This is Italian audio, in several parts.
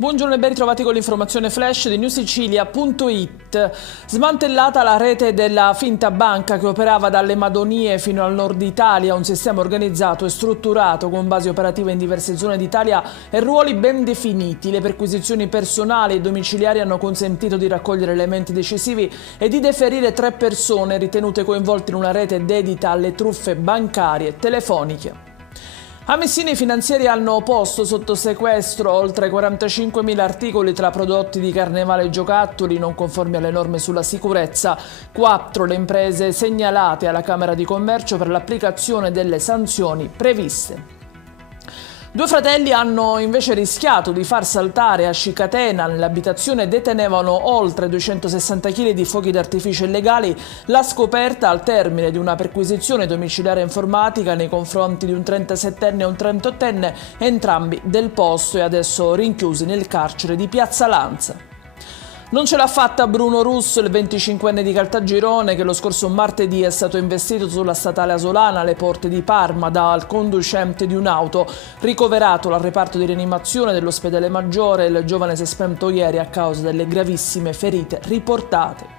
Buongiorno e ben ritrovati con l'informazione flash di newsicilia.it. Smantellata la rete della finta banca che operava dalle Madonie fino al nord Italia, un sistema organizzato e strutturato con basi operative in diverse zone d'Italia e ruoli ben definiti. Le perquisizioni personali e domiciliari hanno consentito di raccogliere elementi decisivi e di deferire 3 persone ritenute coinvolte in una rete dedita alle truffe bancarie e telefoniche. A Messina i finanzieri hanno posto sotto sequestro oltre 45.000 articoli tra prodotti di carnevale e giocattoli non conformi alle norme sulla sicurezza. 4 le imprese segnalate alla Camera di Commercio per l'applicazione delle sanzioni previste. 2 fratelli hanno invece rischiato di far saltare a Scicatena. Nell'abitazione detenevano oltre 260 kg di fuochi d'artificio illegali. La scoperta al termine di una perquisizione domiciliare informatica nei confronti di un 37enne e un 38enne, entrambi del posto e adesso rinchiusi nel carcere di Piazza Lanza. Non ce l'ha fatta Bruno Russo, il 25enne di Caltagirone, che lo scorso martedì è stato investito sulla statale Asolana alle porte di Parma dal conducente di un'auto. Ricoverato al reparto di rianimazione dell'ospedale Maggiore, il giovane si è spento ieri a causa delle gravissime ferite riportate.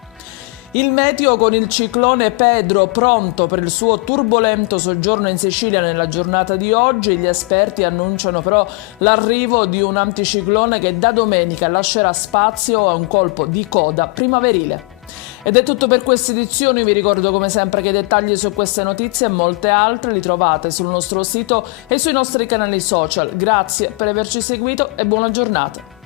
Il meteo con il ciclone Pedro pronto per il suo turbolento soggiorno in Sicilia nella giornata di oggi. Gli esperti annunciano però l'arrivo di un anticiclone che da domenica lascerà spazio a un colpo di coda primaverile. Ed è tutto per questa edizione. Vi ricordo come sempre che i dettagli su queste notizie e molte altre li trovate sul nostro sito e sui nostri canali social. Grazie per averci seguito e buona giornata.